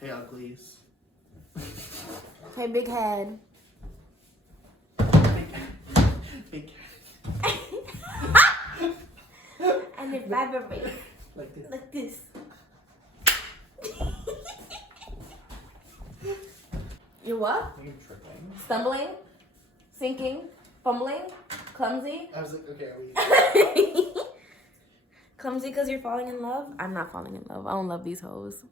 Hey, uglies. Hey, big head. Big And it vibrates like this. like this. You what? I'm tripping. Stumbling? Sinking? Fumbling? Clumsy? I was like, okay, are we... Clumsy because you're falling in love? I'm not falling in love. I don't love these hoes.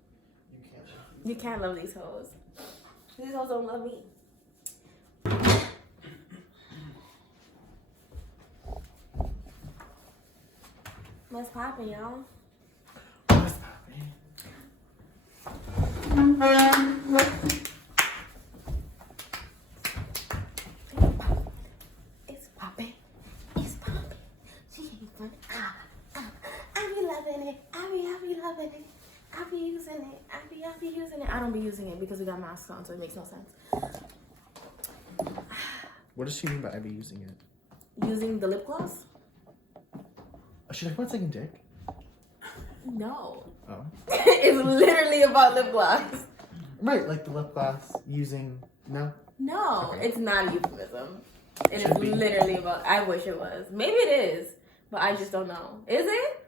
You can't. You can't love these hoes. These hoes don't love me. What's poppin', y'all? What's happening? It's poppin'. It's poppin'. She ain't funny. I be loving it. I be loving it. I be using it. I be using it. I don't be using it because we got masks on, so it makes no sense. What does she mean by I be using it? Using the lip gloss? Is she talking about sucking dick? No. Oh. It's literally about lip gloss. Right, like the lip gloss using... No? No, Okay. it's not a euphemism. It Should is be. literally about... I wish it was. Maybe it is, but I just don't know. Is it?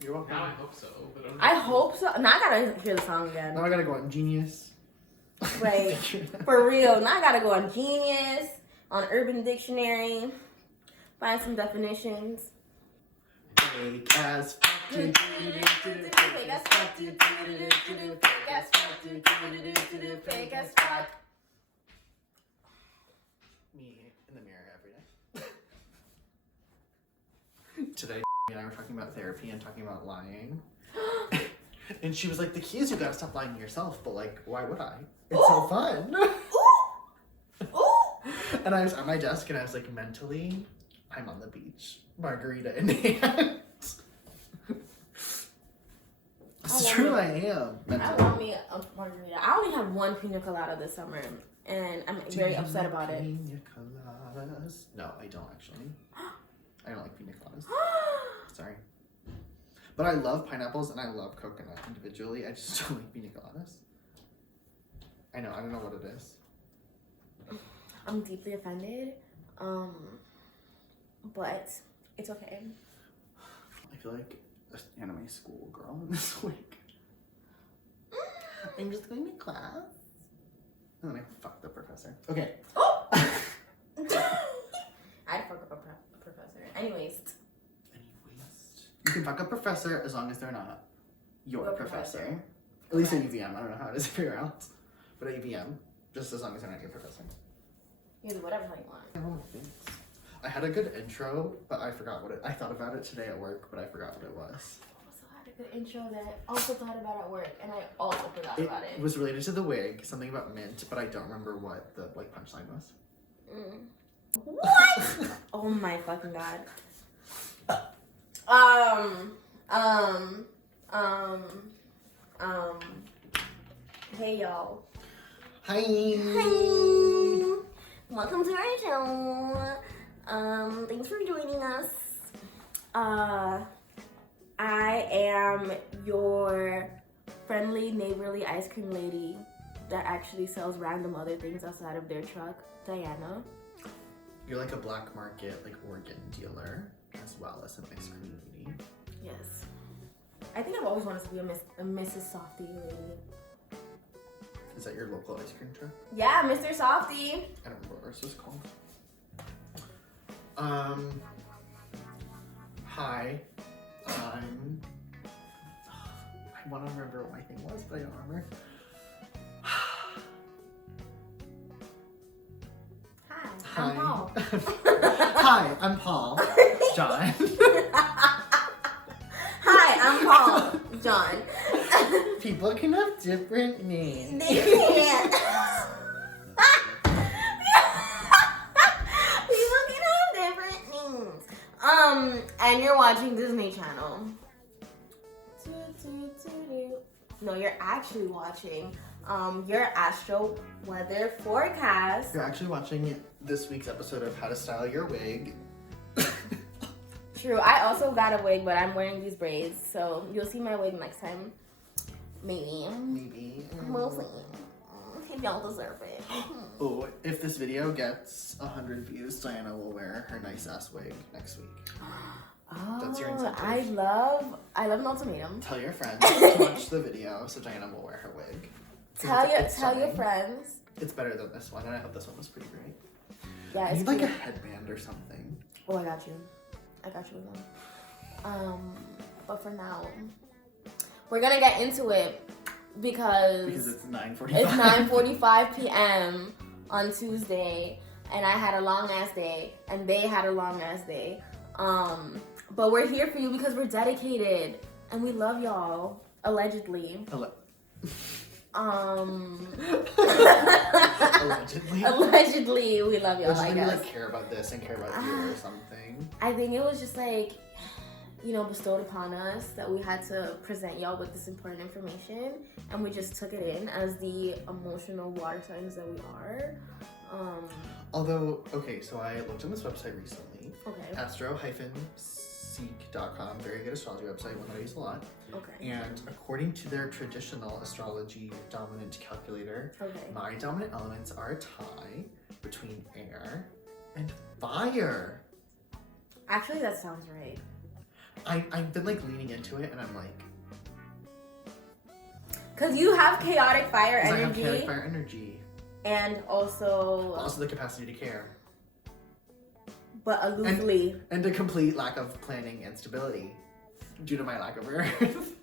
You're welcome. Now I hope so, but I'm I hope so. Now I gotta hear the song again. Now I gotta go on Genius. Right. For real. Now I gotta go on Genius, on Urban Dictionary, find some definitions. Fake as fuck. Fake as fuck. Fake as fuck. Me in the mirror every day. Today, and I were talking about therapy and talking about lying. And she was like, the key is you gotta stop lying to yourself, but like, why would I? It's so fun. And I was at my desk and I was like, mentally, I'm on the beach. Margarita in hand. It's true, I am. I Mentally. want me a margarita. I only have one pina colada this summer, and I'm very upset about it. Pina coladas? No, I don't actually. I don't like pina coladas. Sorry. But I love pineapples and I love coconut individually. I just don't like pina coladas. I know, I don't know what it is. I'm deeply offended, but it's okay. I feel like an anime school girl this week. I'm just going to class. And then I fucked the professor. Okay. I'd fuck up a professor. Anyways. You can fuck a professor as long as they're not your Your professor. professor. At least at Correct. UVM. I don't know how it is everywhere else. But at UVM, just as long as they're not your professor. You do whatever you want. Everyone thinks. I had a good intro, but I forgot what it... I thought about it today at work, but I forgot what it was. I also had a good intro that I also thought about at work, and I also forgot about it. It was related to the wig, something about mint, but I don't remember what the like punchline was. What? Oh my fucking god. Hey y'all. Hi. Hi. Welcome to our show. Thanks for joining us. I am your friendly neighborly ice cream lady that actually sells random other things outside of their truck, Diana. You're like a black market, like organ dealer, as well as an ice cream lady. Yes. I think I've always wanted to be a Mrs. Softy lady. Is that your local ice cream truck? Yeah, Mr. Softy. I don't remember what ours was called. Hi. I want to remember what my thing was, but I don't remember. Hi, I'm Paul. Hi, I'm Paul. John. Hi, I'm Paul. John. People can have different names. They can't. People can have different names. And you're watching Disney Channel. No, you're actually watching your Astroweather forecast. You're actually watching this week's episode of How to Style Your Wig. True. I also got a wig, but I'm wearing these braids, so you'll see my wig next time. Maybe. Maybe. We'll see. If y'all deserve it. Oh, if this video gets 100 views, Diana will wear her nice ass wig next week. Oh, That's your incentive. I love an ultimatum. Tell your friends to watch the video so Diana will wear her wig. Tell your stunning. friends. It's better than this one, and I hope this one was pretty great. Yeah, I it's need like a cute. headband or something. Oh, I got you with one. But for now, we're gonna get into it because it's 9:45. It's 9:45 p.m. on Tuesday, and I had a long ass day, and they had a long ass day. But we're here for you because we're dedicated, and we love y'all. Allegedly. Allegedly. Allegedly, we love y'all. I We guess. like care about this and care about you or something. I think it was just like, bestowed upon us that we had to present y'all with this important information, and we just took it in as the emotional water signs that we are. Although, okay, so I looked on this website recently. Okay. Astro-seek.com, very good astrology website, one that I use a lot. Okay. And according to their traditional astrology dominant calculator, Okay. my dominant elements are a tie between air and fire. Actually, that sounds right. I've been like leaning into it, and I'm like, Cause you have chaotic fire 'cause I have energy, chaotic fire energy, and also also the capacity to care, but aloofly. and a complete lack of planning and stability due to my lack of earth.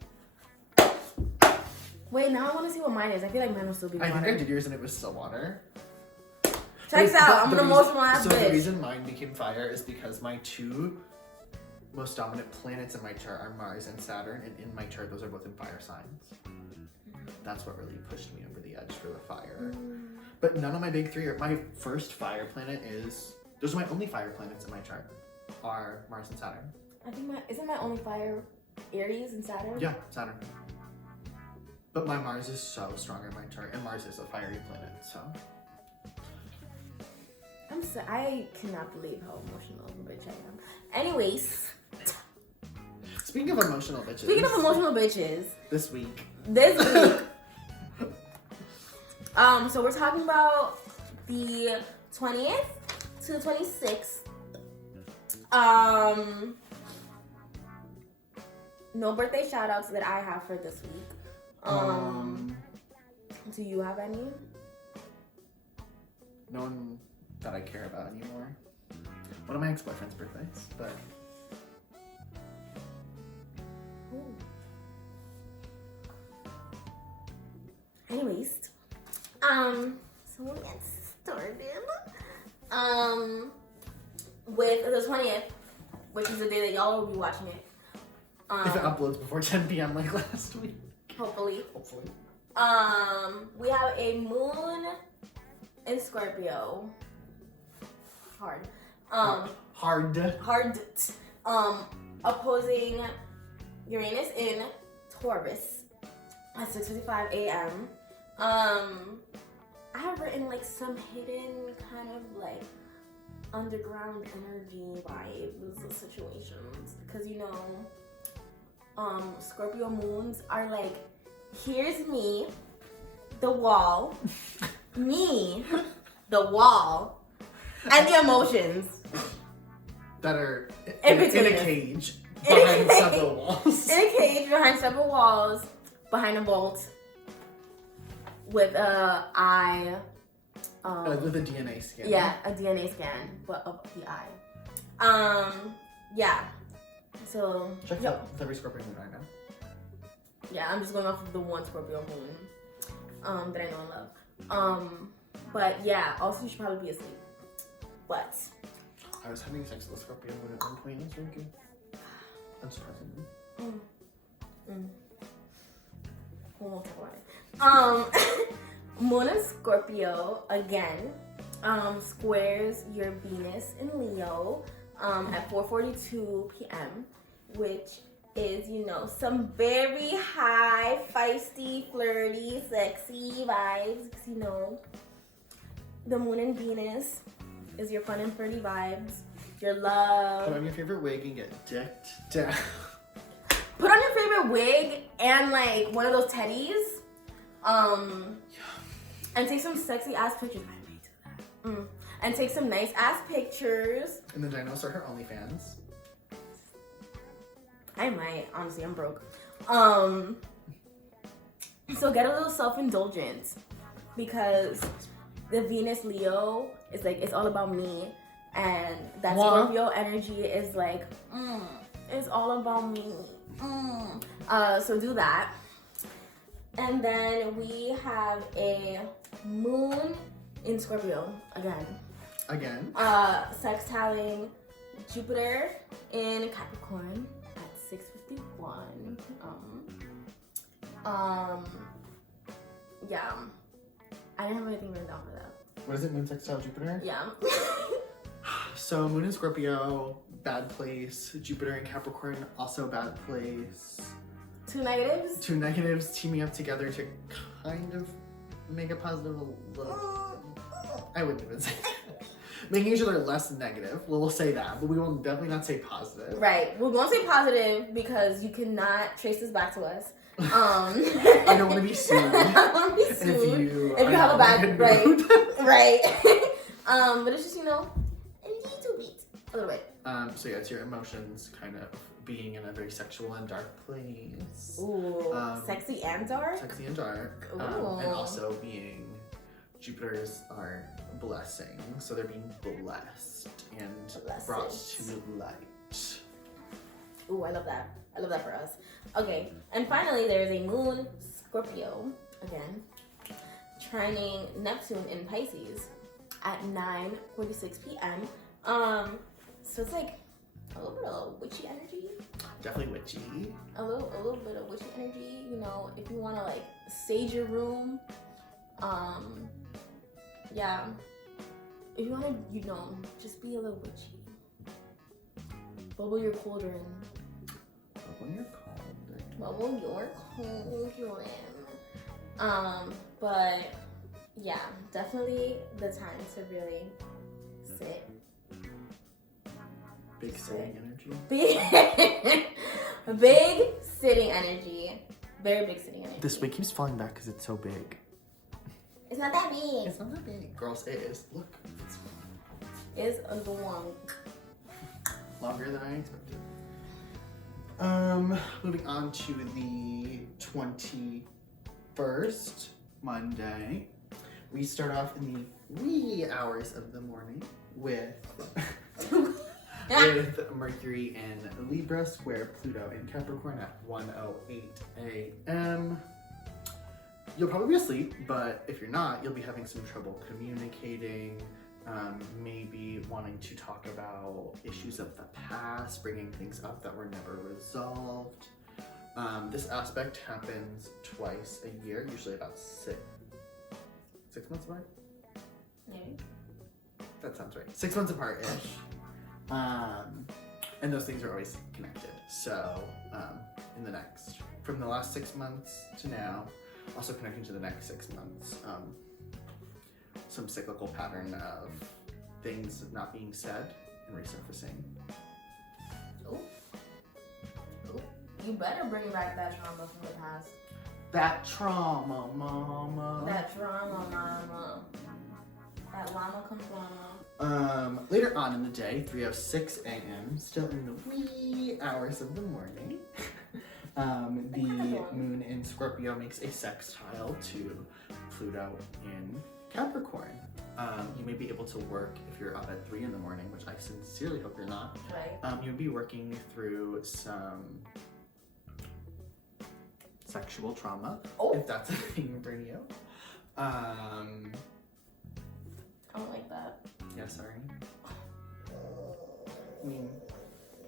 Wait, now I want to see what mine is. I feel like mine will still be I water. think I did yours, and it was still water. Checks But out. I'm the an emotional ass So bitch. the reason mine became fire is because my two most dominant planets in my chart are Mars and Saturn, and in my chart those are both in fire signs. That's what really pushed me over the edge for the fire. But none of my big three are. My first fire planet is. Those are my only fire planets in my chart. Are Mars and Saturn. I think isn't my only fire Aries and Saturn? Yeah, Saturn. But my Mars is so strong in my chart, and Mars is a fiery planet, so. I cannot believe how emotional of a bitch I am. Anyways, Speaking of emotional bitches. This week. So we're talking about the 20th to the 26th. No birthday shout outs that I have for this week. Do you have any? No one that I care about anymore. One of my ex-boyfriend's birthdays, but Anyways, so we'll get started. With the 20th, which is the day that y'all will be watching it. if it uploads before 10 p.m. like last week. Hopefully. Hopefully. We have a moon in Scorpio. Hard. Hard. Opposing Uranus in Taurus at 6:55 a.m. I have written like some hidden kind of like underground energy vibes of situations, because Scorpio moons are like, here's me, the wall, and the emotions That are In in between a us. cage In a behind cage. several walls. in a cage behind several walls, behind a vault, with a eye. With a DNA scan. Yeah, a DNA scan, but of the eye. Yeah. So Check out every Scorpio moon right now. yeah, I'm just going off of the one Scorpio moon that I know and love. But yeah, also you should probably be asleep. But I was having sex with a Scorpio moon at one point. It was very good. Unsurprisingly. we won't talk about it. Moon in Scorpio again squares your Venus in Leo at 4:42 p.m., which is, some very high, feisty, flirty, sexy vibes. Because, the Moon in Venus is your fun and flirty vibes, your love. Put on your favorite wig and get decked down. Put on your favorite wig and like one of those teddies. And take some sexy ass pictures. I may do that. And take some nice ass pictures. And then Dino start her OnlyFans. I might, honestly, I'm broke. So get a little self-indulgence because the Venus Leo is like, it's all about me. And that Scorpio energy is like, it's all about me. So do that. And then we have a moon in Scorpio again. Sextiling Jupiter in Capricorn at 6:51. Yeah. I didn't have anything written down for that. What is it? Moon sextile Jupiter? Yeah. So Moon in Scorpio, bad place. Jupiter in Capricorn, also bad place. Two negatives? Two negatives teaming up together to kind of make a positive a little. I wouldn't even say that. Making each other less negative. Well, we'll say that, but we will definitely not say positive. Right. We won't say positive because you cannot trace this back to us. I don't want to be sued. I don't want to be sued. If you have a bad mood. right. But it's just, a little bit. A little bit. So yeah, it's your emotions kind of being in a very sexual and dark place. Ooh, sexy and dark? Sexy and dark. Ooh. And also being, Jupiter's are blessing. So they're being blessed and brought to light. Ooh, I love that. I love that for us. Okay, and finally there's a moon Scorpio, again, trining Neptune in Pisces at 9:46 p.m. So it's like a little bit of witchy energy. Definitely witchy. A little bit of witchy energy. If you want to like sage your room, yeah. If you want to, just be a little witchy. Bubble your cauldron. Bubble your cauldron. But yeah, definitely the time to really sit. Big sitting energy. Big sitting energy. Very big sitting energy. This wig keeps falling back because it's so big. It's not that big. It's not that big. Girls, it is. Look. It's long. Longer than I expected. Moving on to the 21st, Monday. We start off in the wee hours of the morning with Mercury in Libra, square Pluto in Capricorn at 1:08 a.m. You'll probably be asleep, but if you're not, you'll be having some trouble communicating, maybe wanting to talk about issues of the past, bringing things up that were never resolved. This aspect happens twice a year, usually about 6 months apart? Maybe. That sounds right. 6 months apart-ish. And those things are always connected. So, from the last 6 months to now, also connecting to the next 6 months, some cyclical pattern of things not being said and resurfacing. Oh. You better bring back that trauma from the past. That trauma, mama. That trauma, mama. That llama comes llama. Later on in the day, 3:06 a.m., still in the wee hours of the morning, the moon in Scorpio makes a sextile to Pluto in Capricorn. You may be able to work if you're up at 3 in the morning, which I sincerely hope you're not. Right. You'll be working through some sexual trauma, if that's a thing for you. I don't like that. Yeah, sorry. I mean,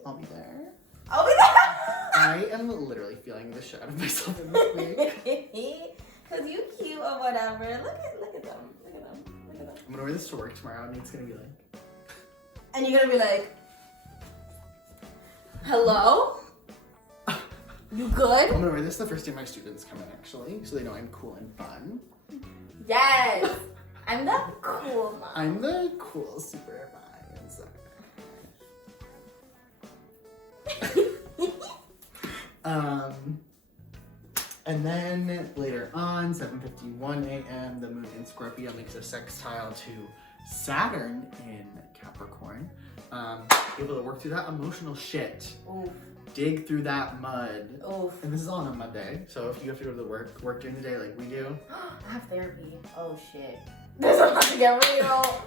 I'll be there. I'll be there! I am literally feeling the shit out of myself in this week. Cause you cute or whatever. Look at them. I'm gonna wear this to work tomorrow and it's gonna be like... And you're gonna be like, hello? You good? I'm gonna wear this the first day my students come in, actually, so they know I'm cool and fun. Yes! I'm the cool mom. I'm the cool supervisor. And then later on, 7:51 a.m., the moon in Scorpio makes a sextile to Saturn in Capricorn. Able to work through that emotional shit. Oof. Dig through that mud. Oof. And this is all on a Monday, so if you have to go to the work during the day like we do. I have therapy. Oh shit. This is about to get real.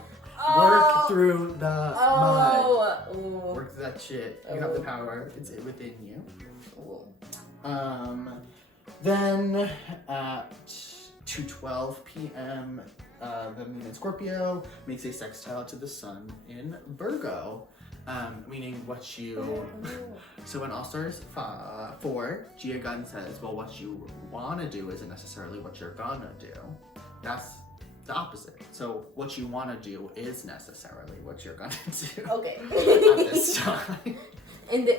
Work through the mud. Ooh. Work through that shit. You have the power. It's within you. Ooh. Then at 2:12 p.m., the moon in Scorpio makes a sextile to the sun in Virgo, meaning what you. So in All Stars 4, Gia Gunn says, well, what you want to do isn't necessarily what you're gonna do. That's the opposite. So what you want to do is necessarily what you're gonna do. Okay. At this time.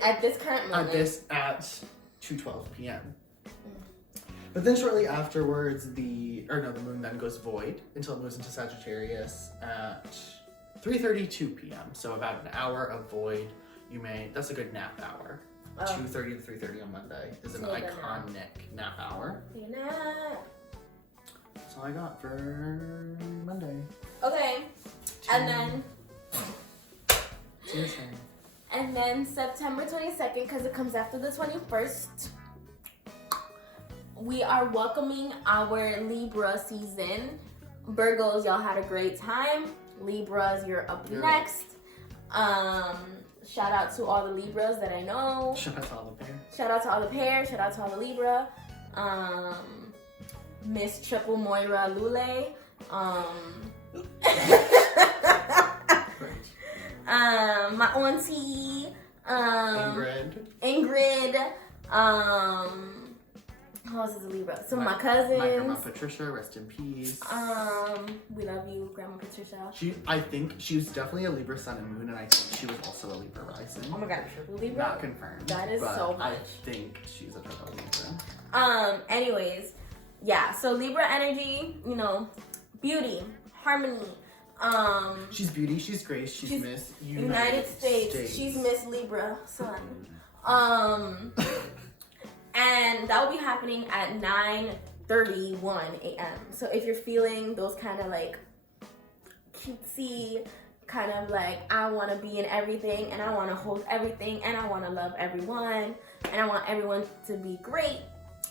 At this current moment. At 2:12 p.m. But then shortly afterwards, the moon then goes void until it moves into Sagittarius at 3:32 p.m. So about an hour of void. That's a good nap hour. 2:30 to 3:30 on Monday is an iconic nap hour. Nap. That's all I got for Monday. Okay. And then September 22nd, because it comes after the 21st, we are welcoming our Libra season. Virgos, y'all had a great time. Libras, you're up next. Shout out to all the Libras that I know. Shout out to all the pairs. Shout out to all the pairs. Shout out to all the Libra. Miss Triple Moira Lule. My auntie. Ingrid. Who else is a Libra? So my cousins. My grandma Patricia, rest in peace. We love you, Grandma Patricia. I think she was definitely a Libra sun and moon, and I think she was also a Libra rising. Oh my god, Libra? Not confirmed. That is so much. I think she's a total Libra. Anyways, yeah, so Libra energy, beauty, harmony. She's beauty, she's grace, she's Miss United States. She's Miss Libra sun. And that will be happening at 9:31 a.m. So if you're feeling those kind of like cutesy, kind of like I want to be in everything and I want to hold everything and I want to love everyone and I want everyone to be great,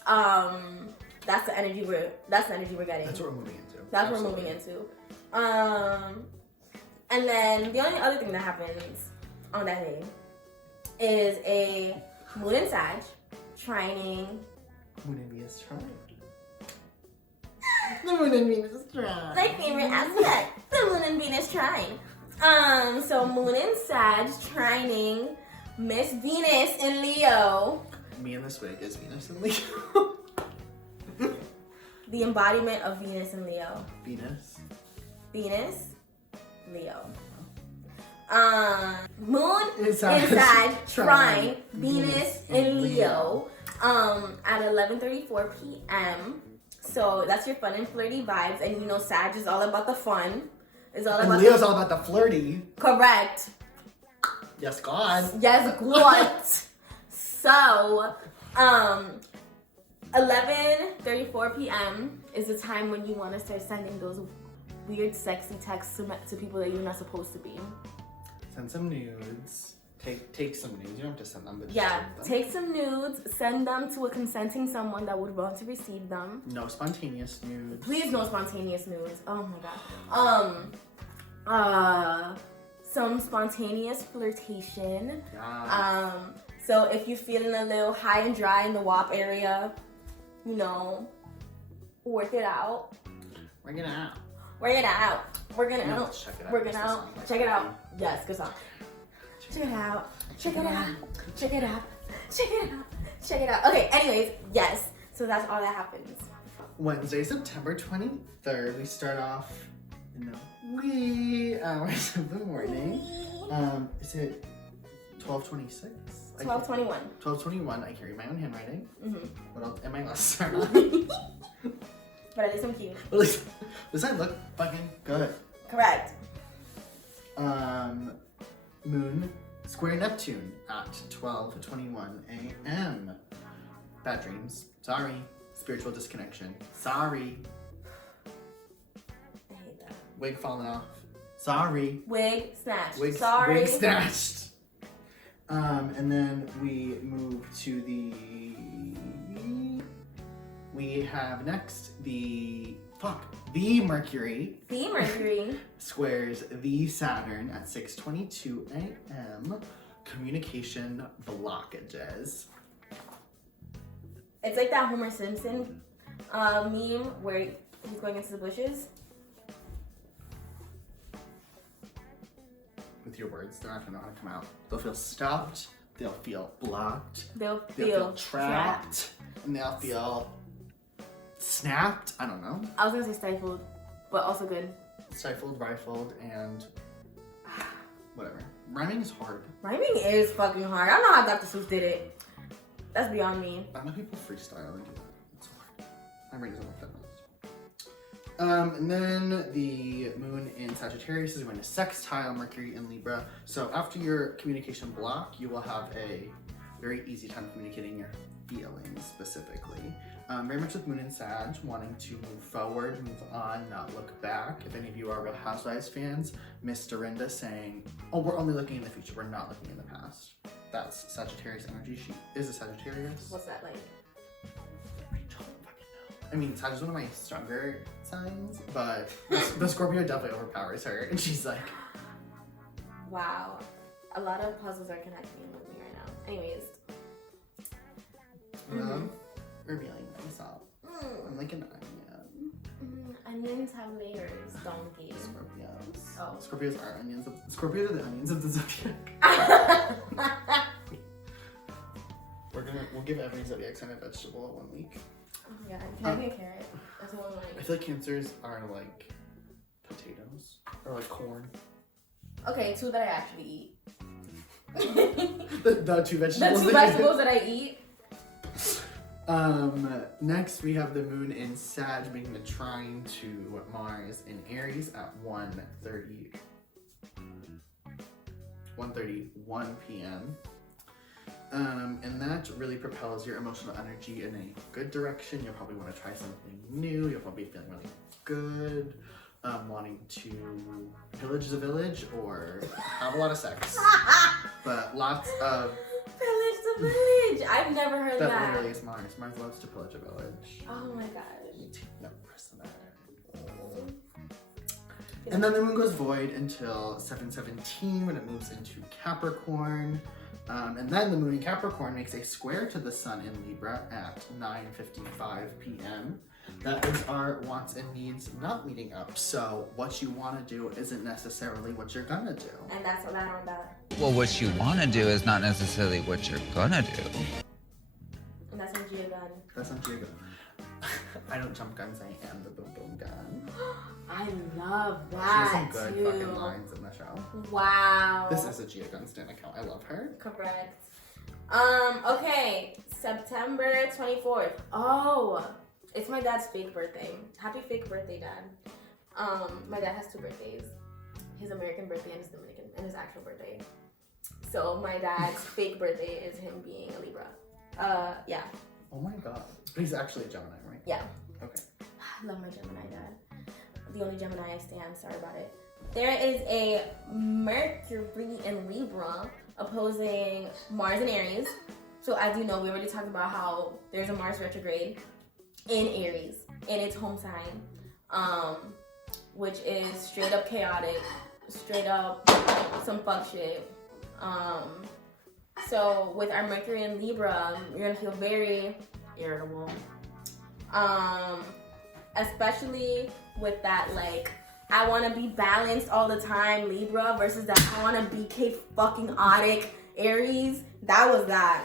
that's the energy we're getting. That's what we're moving into. That's what we're moving into. And then the only other thing that happens on that day is a moon in Sag trining. Moon and Venus trine. The Moon and Venus trine. My favorite aspect, the Moon and Venus trine. So Moon in Sag trining Miss Venus in Leo. Me in this wig is Venus and Leo. The embodiment of Venus and Leo. Venus, Leo. Moon in Sag trine Venus in Leo at 11:34 p.m. So that's your fun and flirty vibes, and Sag is all about the fun. It's all about Leo's all about the flirty. Correct. Yes, God. Yes, God. So, 11:34 p.m. is the time when you want to start sending those weird, sexy texts to people that you're not supposed to be. Send some nudes. Take some nudes. You don't have to send them, but take some nudes. Send them to a consenting someone that would want to receive them. No spontaneous nudes. Please, no spontaneous nudes. Oh my god. Some spontaneous flirtation. Yeah. So if you're feeling a little high and dry in the WAP area, work it out. Work it out. Work it out. Work it out. Check it out. Work it out. Check it out. Yes, good song. Check it out. Check it out. Check it out. Check it out. Check it out. Okay, anyways, yes. So that's all that happens. Wednesday, September 23rd, we start off in the wee hours of the morning. Is it 12:26? 12:21. 12:21. I carry my own handwriting. Mm-hmm. What else? And my glasses are on. But at least I'm cute. At least, does that look fucking good? Correct. Moon square Neptune at 12:21 a.m. Bad dreams. Sorry. Spiritual disconnection. Sorry. I hate that. Wig falling off. Sorry. Wig snatched. Wig, Sorry. Wig snatched. And then we move to we have next the Mercury. The Mercury. Squares the Saturn at 6:22 a.m. Communication blockages. It's like that Homer Simpson meme where he's going into the bushes. With your words, they're not gonna know how to come out. They'll feel stopped. They'll feel blocked. They'll They'll feel feel trapped. And they'll feel snapped. I don't know. I was gonna say stifled, but also good. Stifled, rifled, and whatever. Rhyming is hard. Rhyming is fucking hard. I don't know how Dr. Seuss did it. That's beyond me. I know people freestyle and do that. It's hard. My brain doesn't work that much. And then the moon in Sagittarius is going to sextile Mercury in Libra. So after your communication block, you will have a very easy time communicating your feelings specifically. Very much with moon in Sag, wanting to move forward, move on, not look back. If any of you are Real Housewives fans, Miss Dorinda saying, oh, we're only looking in the future, we're not looking in the past. That's Sagittarius energy. She is a Sagittarius. What's that like? I don't fucking know. I mean, Sag is one of my stronger signs, but the Scorpio definitely overpowers her, and she's like, wow. A lot of puzzles are connecting with me right now. Anyways. Revealing myself. I'm like an onion. Onions have layers, don't they? Scorpios. Oh. Scorpios are onions. Scorpios are the onions of the zodiac. We'll give every zodiac sign a vegetable in 1 week. Oh my god, can I be a carrot? That's one I like. feel like cancers are like potatoes or like corn. Okay, 2 that I actually eat. the 2 vegetables. The 2 vegetables that I eat. Next we have the moon in Sag making a trine to Mars in Aries at 1:31 p.m. And that really propels your emotional energy in a good direction. You'll probably want to try something new. You'll probably be feeling really good, wanting to village the village or have a lot of sex. But lots of Pillage the village. I've never heard that. That literally is Mars. Mars loves to pillage a village. Oh my gosh. You take no person And then the moon goes void until 7:17 when it moves into Capricorn. And then the moon in Capricorn makes a square to the sun in Libra at 9:55 p.m. That is our wants and needs not meeting up. So what you want to do isn't necessarily what you're gonna do. And that's a ladder on that. Well, what you want to do is not necessarily what you're gonna do. And that's on Gia Gun. That's not Diego. I don't jump guns, I am the boom boom gun. I love She has some that good too. fucking lines in the show. Wow. This is a Gia Gun Stan account. I love her. Correct. Okay. September 24th. Oh, it's my dad's fake birthday. Happy fake birthday, Dad. My dad has 2 birthdays. His American birthday and his Dominican and his actual birthday. So my dad's fake birthday is him being a Libra. Yeah. Oh my god. But he's actually a Gemini, right? Yeah. Okay. I love my Gemini dad. The only Gemini I stand. Sorry about it. There is a Mercury in Libra opposing Mars in Aries. So as you know, we already talked about how there's a Mars retrograde in Aries in its home sign, which is straight up chaotic, straight up some fuck shit. So with our Mercury in Libra, you're gonna feel very irritable. Especially with that, like, I want to be balanced all the time Libra versus that I want to be fucking-otic Aries. That was that.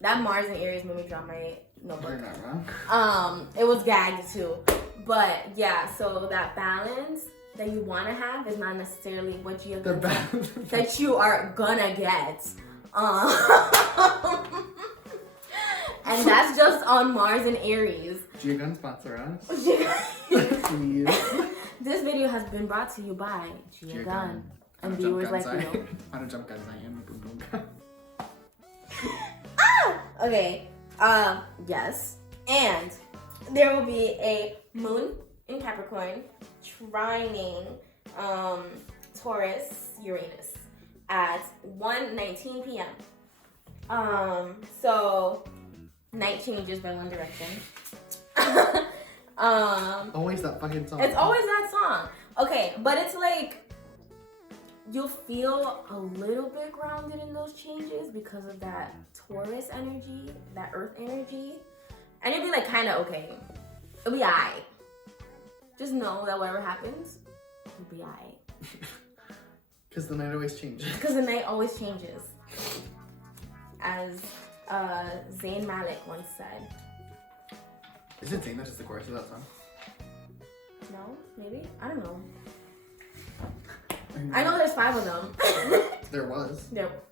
That Mars in Aries made me drop my notebook. You're not wrong. It was gagged too. But yeah, so that balance that you want to have is not necessarily what you're that you are gonna get. And that's just on Mars and Aries. Gia Gun sponsor us. Please. This video has been brought to you by Gia Gun and viewers like you. I don't jump guns, I am a boom boom gun. Okay, Yes. And there will be a moon in Capricorn trining Taurus Uranus at 1:19 p.m. So night changes by One Direction. Always that fucking song. It's always that song. Okay, but it's like you'll feel a little bit grounded in those changes because of that Taurus energy, that Earth energy, and it'll be like kind of okay. It'll be alright. Just know that whatever happens, it'll be alright. Because the night always changes. Because the night always changes, as Zayn Malik once said. Is it Zayn that is the chorus of that song? No, maybe, I don't know. I know there's 5 of them. There was. Yep.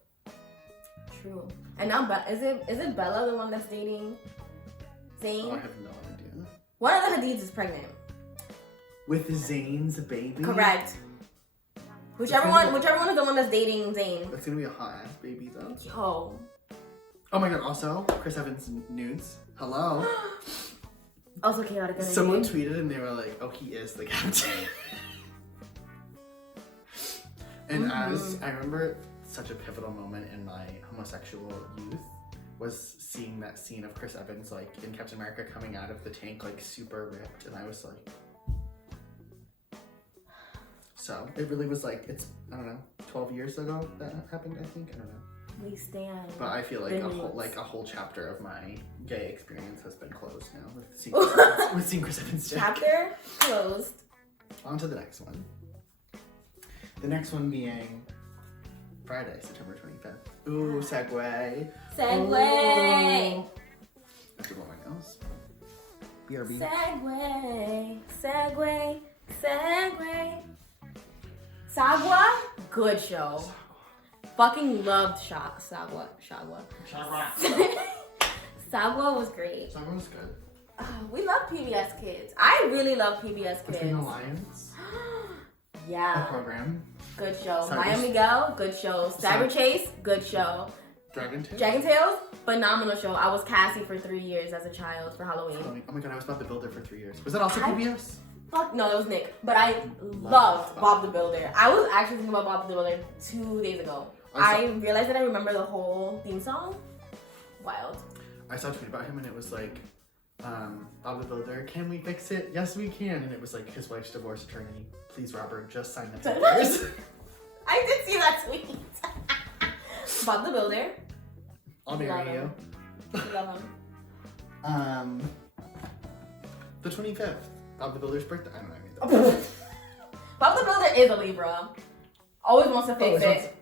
True. And now, is it Bella the one that's dating Zayn? Oh, I have no idea. One of the Hadids is pregnant. With Zayn's baby? Correct. Whichever one is the one that's dating Zayn. That's gonna be a hot ass baby though. Yo. Oh my god, also, Chris Evans nudes. Hello. Also chaotic energy. Someone tweeted and they were like, oh, he is the captain. And as I remember, such a pivotal moment in my homosexual youth was seeing that scene of Chris Evans like in Captain America coming out of the tank like super ripped, and I was like, so it really was like, it's, I don't know, 12 years ago that happened, I think. I don't know. We stand. But I feel like a whole chapter of my gay experience has been closed now with seeing Chris Evans dick. Chapter closed. On to the next one. The next one being Friday, September 25th. Ooh, segue. Segue. I have to blow my nose. BRB. Segue. Sagwa, good show. Fucking loved Sagwa. Sagwa was great. Sagwa was good. We love PBS Kids. I really love PBS Kids. Between the Lions. Yeah. The program. Good show. Cyber- Miami Girl, good show. Cyber Chase, good show. Dragon Tales. Dragon Tales, phenomenal show. I was Cassie for 3 years as a child for Halloween. Oh my god, I was Bob the Builder for 3 years. Was that also PBS? Fuck, no, it was Nick. But I loved Bob the Builder. I was actually thinking about Bob the Builder 2 days ago. I realized that I remember the whole theme song. Wild. I saw a tweet about him and it was like, Bob the Builder, can we fix it? Yes, we can. And it was like his wife's divorce attorney. Please, Robert, just sign the papers. I did see that tweet. Bob the Builder. I'll marry you. Love him. The 25th. Bob the Builder's birthday. I don't know. Bob the Builder is a Libra. Always wants to fix it.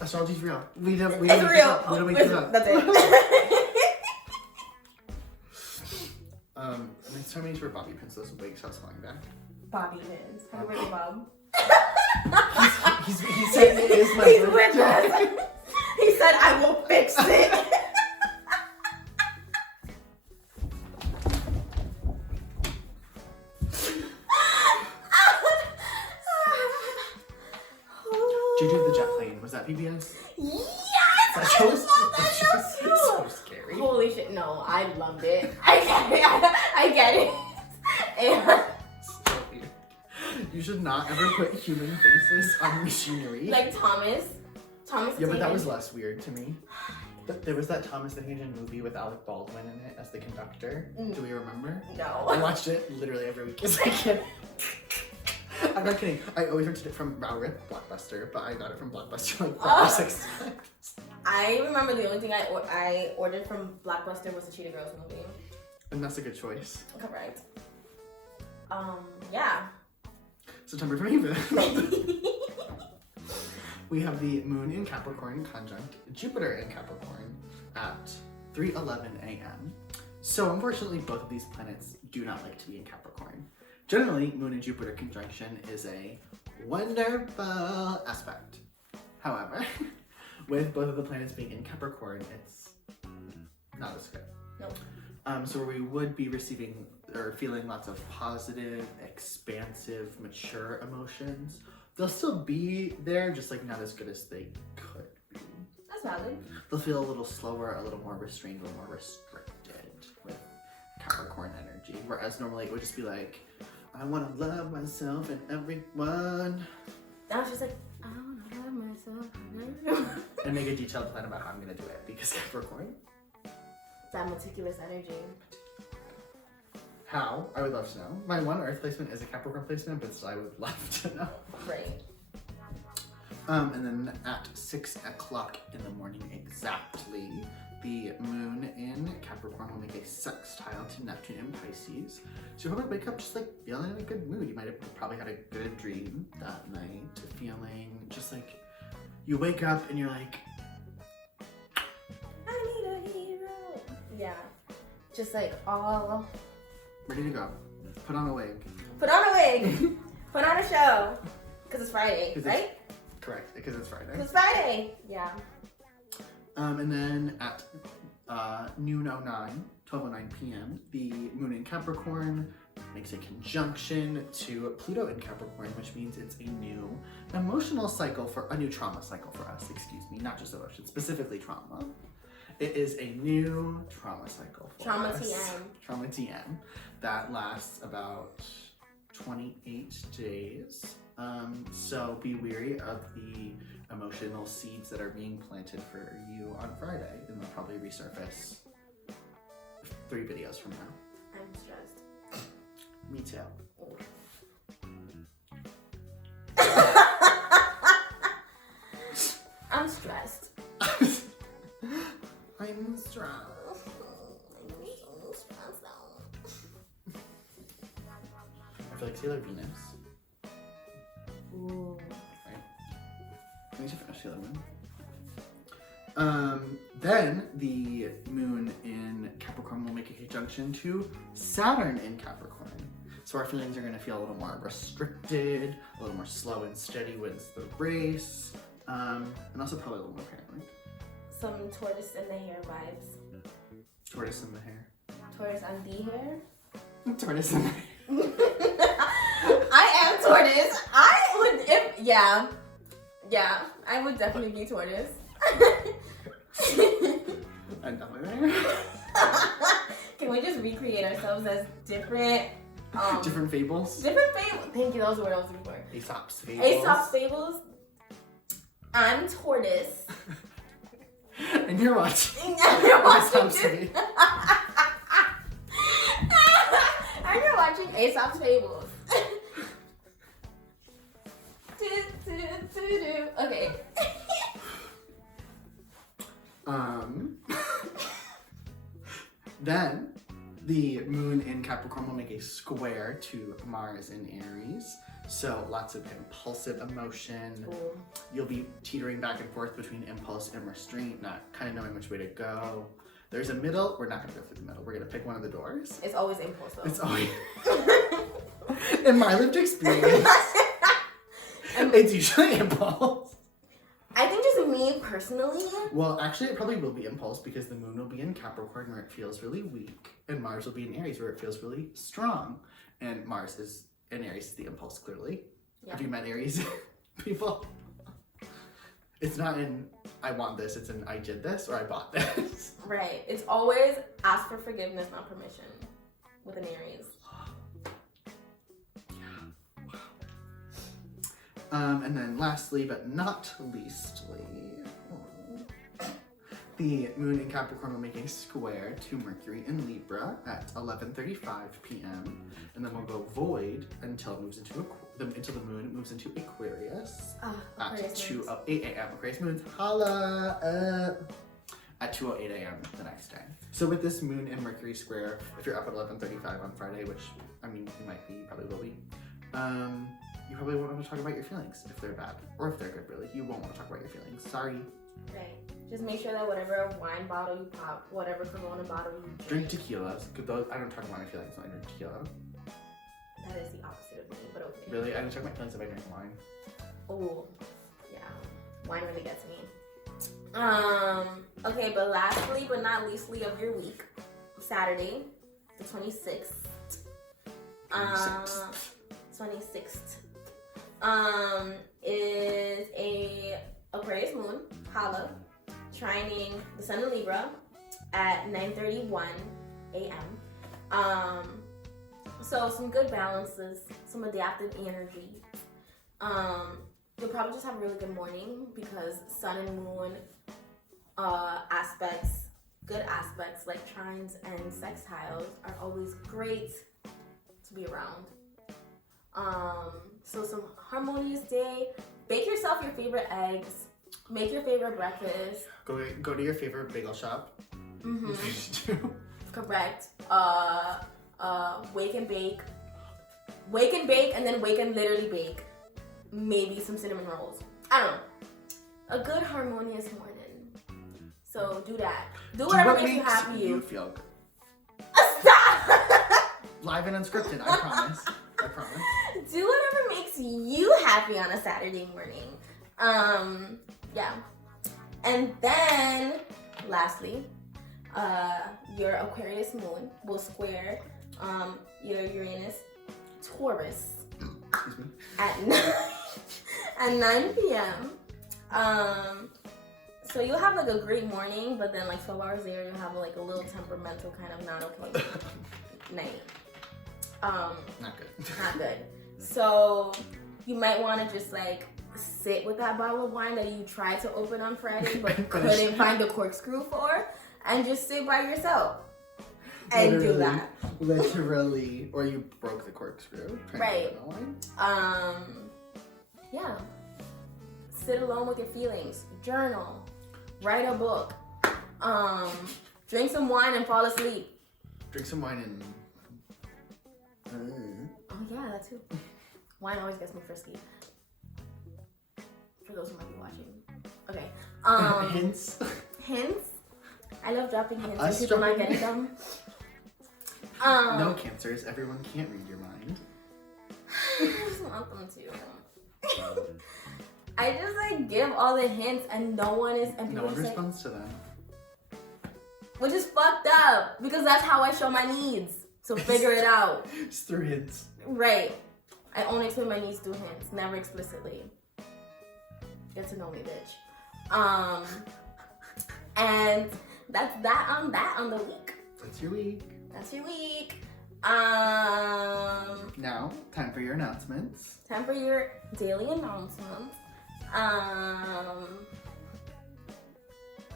Astrology's real. We don't It's make this real. up. We don't make this up. That's it. Next time we where Bobby Princess wakes up flying back. Bobby is. Happy birthday, Bob. He said it is my He's birthday. with us. He said, I will fix it. Did you do the jet plane? Was that PBS? Yes! That show was too. so scary. Holy shit, no, I loved it. I get it. And So weird. You should not ever put human faces on machinery. like Thomas. Yeah, but that was less weird to me. There was that Thomas the Tank Engine movie with Alec Baldwin in it as the conductor. Do we remember? I No. watched it literally every week as a kid. I'm not kidding. I always rented it from Blockbuster, but I got it from Blockbuster like 5 or 6 times. I remember the only thing I ordered from Blockbuster was the Cheetah Girls movie. And that's a good choice. Correct. Yeah. September 25th. We have the Moon in Capricorn conjunct Jupiter in Capricorn at 3:11 a.m. So unfortunately, both of these planets do not like to be in Capricorn. Generally, Moon and Jupiter conjunction is a wonderful aspect. However, with both of the planets being in Capricorn, it's not as good. Nope. So we would be receiving or feeling lots of positive, expansive, mature emotions. They'll still be there, just like not as good as they could be. That's That's valid. They'll feel a little slower, a little more restrained, a little more restricted with Capricorn energy. Whereas normally it would just be like, I want to love myself and everyone. I was just like, I want to love myself and everyone. And make a detailed plan about how I'm going to do it. Because Capricorn. That meticulous energy. How? I would love to know. My one Earth placement is a Capricorn placement, but still I would love to know. Right. And then at 6 o'clock in the morning exactly, the moon in Capricorn will make a sextile to Neptune in Pisces. So you'll probably wake up just like feeling in a good mood. You might have probably had a good dream that night, feeling just like you wake up and you're like, I need a hero. Yeah. Just like all ready to go. Put on a wig. Put on a wig. Put on a show. Because it's Friday, right? Correct, because it's Friday. It's Friday. Yeah. And then at noon 12:09 p.m., the moon in Capricorn makes a conjunction to Pluto in Capricorn, which means it's a new emotional cycle a new trauma cycle for us, not just emotion, specifically trauma. It is a new trauma cycle for Trauma us. TM. Trauma TM. That lasts about 28 days. So be wary of the emotional seeds that are being planted for you on Friday, and they'll probably resurface 3 videos from now. I'm stressed. Me too. I'm stressed. I'm stressed. I feel like Sailor Venus. Ooh. Right? I need to finish Sailor Moon. Then the moon in Capricorn will make a conjunction to Saturn in Capricorn. So our feelings are going to feel a little more restricted, a little more slow and steady wins the race, and also probably a little more paranoid. Some tortoise in the hair vibes. Tortoise in the hair. Tortoise on the hair. Tortoise in the hair. I am tortoise. Yeah, I would definitely be tortoise. I'm definitely there. Can we just recreate ourselves as different Different fables. Different fables. Thank you, that was the word I was looking for. Aesop's fables. Aesop's fables. I'm tortoise. And you're watching. And you're watching Aesop's this. And you're watching Aesop's fables. Okay. Then the moon in Capricorn will make a square to Mars in Aries. So lots of impulsive emotion. Ooh. You'll be teetering back and forth between impulse and restraint, not kind of knowing which way to go. There's a middle. We're not going to go through the middle. We're going to pick one of the doors. It's always impulse though. It's always... In my lived experience, it's usually impulse. I think just me personally. Well, actually, it probably will be impulse because the moon will be in Capricorn where it feels really weak, and Mars will be in Aries where it feels really strong. And Mars is in Aries is the impulse, clearly. Yeah. Have you met Aries people? It's not in I want this, it's in I did this or I bought this. Right. It's always ask for forgiveness, not permission with an Aries. And then lastly, but not leastly, the moon in Capricorn will make a square to Mercury in Libra at 11:35 p.m. and then will go void until it moves into until the moon moves into Aquarius at 2:08 a.m. Aquarius moons, holla at 2:08 a.m. the next day. So with this moon and Mercury square, if you're up at 11:35 on Friday, which I mean you might be, you probably will be, you probably won't want to talk about your feelings if they're bad or if they're good. Really, you won't want to talk about your feelings. Sorry. Right. Just make sure that whatever wine bottle you pop, whatever Corona bottle you Drink tequila. I don't talk about my feelings when I drink tequila. That is the opposite of me, but okay. Really? I don't talk about my feelings if I drink wine. Oh, yeah. Wine really gets me. Okay, but lastly but not leastly of your week, Saturday, the 26th. 26th. Is a Aquarius moon, holla, trining the sun in Libra at 9:31 a.m. So some good balances, some adaptive energy. You'll probably just have a really good morning because sun and moon aspects, good aspects like trines and sextiles are always great to be around. So some harmonious day. Bake yourself your favorite eggs. Make your favorite breakfast. Go to your favorite bagel shop. Mm-hmm. Correct. Wake and bake. Wake and bake, and then wake and literally bake. Maybe some cinnamon rolls. I don't know. A good harmonious morning. So do that. Do whatever makes you happy. You feel good. Stop! Live and unscripted, I promise. I promise. Do whatever makes you happy on a Saturday morning. Yeah. And then, lastly, your Aquarius moon will square your Uranus Taurus Excuse me. at 9 p.m. So you'll have like a great morning, but then like 12 hours later you'll have like a little temperamental kind of not okay night. Not good. Not good. So you might want to just like sit with that bottle of wine that you tried to open on Friday but couldn't find the corkscrew for, and just sit by yourself and do that. Literally, or you broke the corkscrew. Right. Yeah. Sit alone with your feelings. Journal. Write a book. Drink some wine and fall asleep. Drink some wine and. Oh yeah, that too. Wine always gets me frisky. For those who might be watching. Okay. Hints. Hints. I love dropping hints and people not getting them. No cancers. Everyone can't read your mind. I just want them to. I just like give all the hints and no one responds to them. Which is fucked up because that's how I show my needs. So figure it out. Just through hints. Right. I only explain my needs through hints, never explicitly. Get to know me, bitch. And that's that on the week. That's your week. That's your week. Now, time for your announcements. Time for your daily announcements.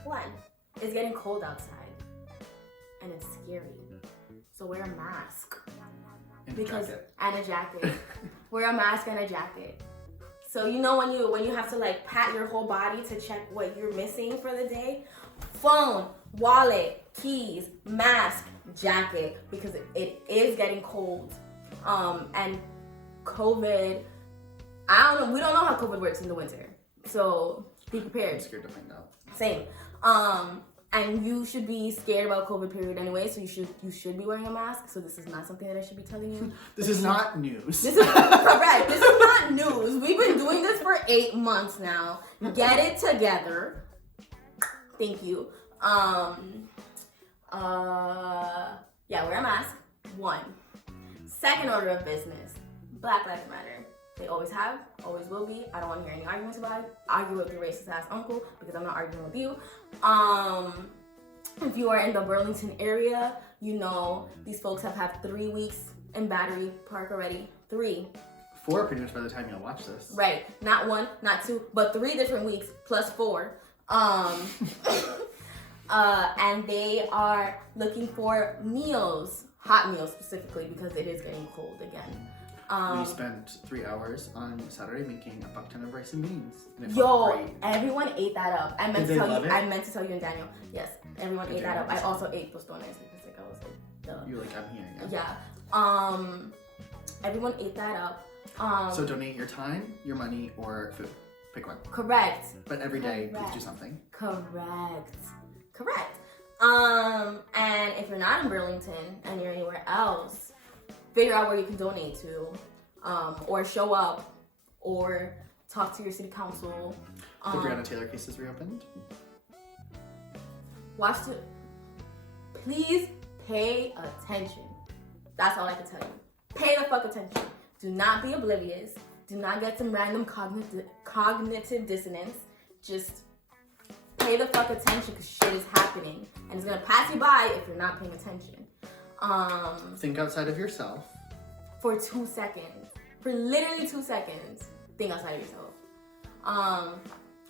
One, it's getting cold outside. And it's scary. So wear a mask. And a jacket. Wear a mask and a jacket. So you know when you have to like pat your whole body to check what you're missing for the day, phone, wallet, keys, mask, jacket, because it is getting cold. And COVID, I don't know, we don't know how COVID works in the winter. So be prepared. I'm scared to find out. Same. And you should be scared about COVID period anyway, so you should be wearing a mask. So this is not something that I should be telling you. This is not news. This is correct. This is not news. We've been doing this for 8 months now. Get it together. Thank you. Yeah, wear a mask. 1. Second order of business. Black Lives Matter. They always have, always will be. I don't want to hear any arguments about it. Argue with your racist ass uncle because I'm not arguing with you. If you are in the Burlington area, you know these folks have had 3 weeks in Battery Park already. 3. 4 pretty much by the time you'll watch this. Right. Not 1, not 2, but 3 different weeks plus 4. And they are looking for meals, hot meals specifically because it is getting cold again. We spent 3 hours on Saturday making a fuck ton of rice and beans. And it Yo, felt great. everyone ate that up. I meant Did to tell they love you. it? I meant to tell you and Daniel. Yes, everyone ate that up. I Daniel. also ate tostones because like I was like, duh. You're like, I'm here, Yeah. Everyone ate that up. So donate your time, your money, or food. Pick one. Correct. But every day, Correct. please do something. Correct. And if you're not in Burlington and you're anywhere else, figure out where you can donate to, or show up, or talk to your city council. The Breonna Taylor case is reopened. Please pay attention. That's all I can tell you. Pay the fuck attention. Do not be oblivious. Do not get some random cognitive dissonance. Just pay the fuck attention because shit is happening. And it's gonna pass you by if you're not paying attention. Think outside of yourself. For 2 seconds. For literally 2 seconds. Think outside of yourself.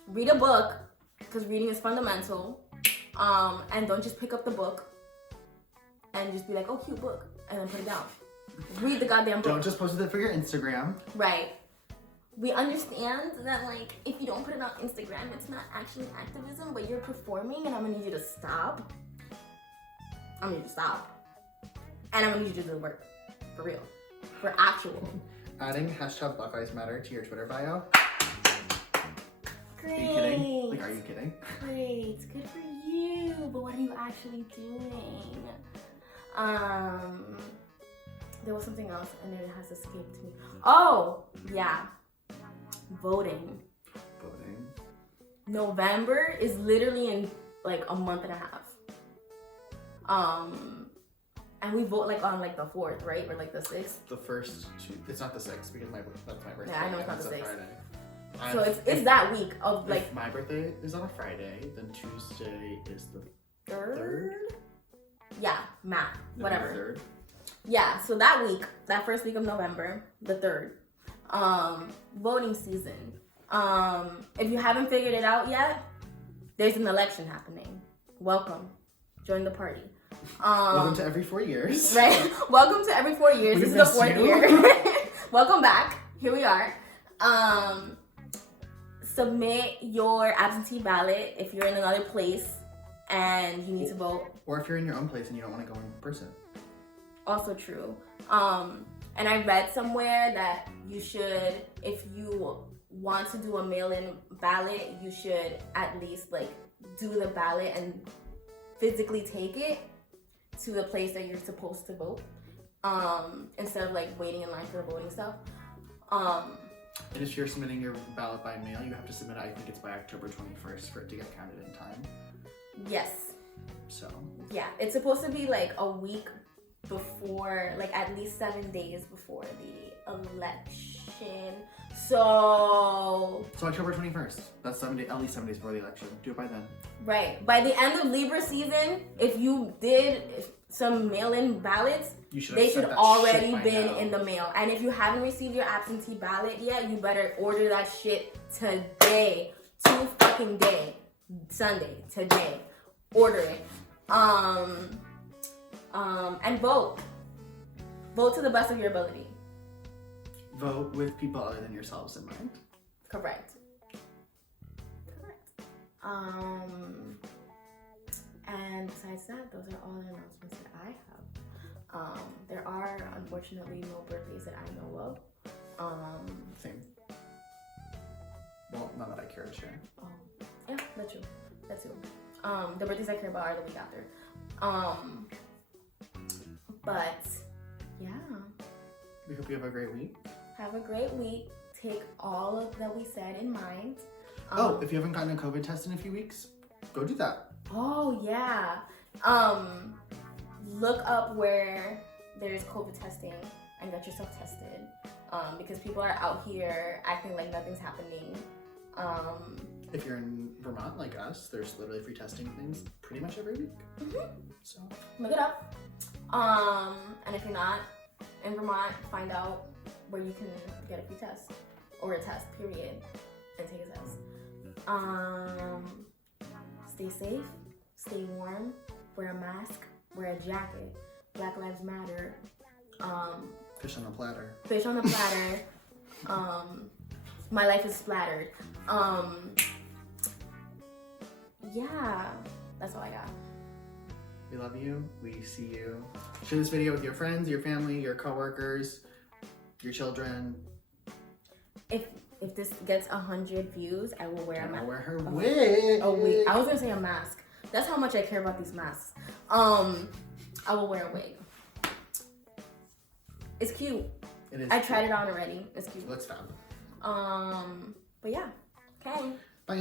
Read a book, because reading is fundamental. And don't just pick up the book and just be like, oh, cute book, and then put it down. Read the goddamn book. Don't just post it for your Instagram. Right. We understand that, like, if you don't put it on Instagram, it's not actually activism, but you're performing, and I'm gonna need you to stop. I'm gonna need you to stop. And I'm gonna need you to do the work. For real. For actual. Adding hashtag Black Lives Matter to your Twitter bio. Great. Are you kidding? Like, are you kidding? Great. Good for you. But what are you actually doing? There was something else, and it has escaped me. Oh, yeah. Voting. November is literally in like a month and a half. And we vote like on like the 4th, right? Or like the 6th. The first two. It's not the 6th because that's my birthday. Yeah, I know it's not the a 6th. Friday. So it's that week of like. If my birthday is on a Friday, then Tuesday is the 3rd? Yeah, math. Whatever. The 3rd. Yeah, so that week, that first week of November, the 3rd, voting season. If you haven't figured it out yet, there's an election happening. Welcome. Join the party. Welcome to every 4 years. Right? Welcome to every 4 years. This is the 4th year. Welcome back. Here we are. Submit your absentee ballot if you're in another place and you need to vote. Or if you're in your own place and you don't want to go in person. Also true. And I read somewhere that you should, if you want to do a mail-in ballot, you should at least like do the ballot and physically take it to the place that you're supposed to vote, instead of like waiting in line for the voting stuff. And if you're submitting your ballot by mail, you have to submit, I think it's by October 21st for it to get counted in time. Yes. So. Yeah, it's supposed to be like a week before, like at least 7 days before the election. So October 21st. That's 7 days, at least 7 days before the election. Do it by then. Right. By the end of Libra season, if you did some mail-in ballots, they should already been in the mail. And if you haven't received your absentee ballot yet, you better order that shit today. Fucking day. Sunday. Today. Order it. And vote. Vote to the best of your ability. Vote with people other than yourselves in mind. Correct. And besides that, those are all the announcements that I have. There are unfortunately no birthdays that I know of. Same. Well, none that I care to share. Yeah, that's true. That's true. The birthdays I care about are the week after. But yeah. We hope you have a great week. Have a great week. Take all of that we said in mind. If you haven't gotten a COVID test in a few weeks, go do that. Oh yeah. Look up where there's COVID testing and get yourself tested. Because people are out here acting like nothing's happening. If you're in Vermont like us, there's literally free testing things pretty much every week. So look it up. And if you're not in Vermont, find out where you can get a free test or a test, period, and take a test. Stay safe, stay warm, wear a mask, wear a jacket. Black Lives Matter. Fish on a platter. Fish on a platter. My life is splattered. Yeah, that's all I got. We love you. We see you. Share this video with your friends, your family, your coworkers, your children. If this gets 100 views, I will wear a mask. I'll wear her wig. A wig. I was gonna say a mask. That's how much I care about these masks. I will wear a wig. It's cute. It is. I tried it on already. It's cute. It looks fab. But yeah. Okay. Bye.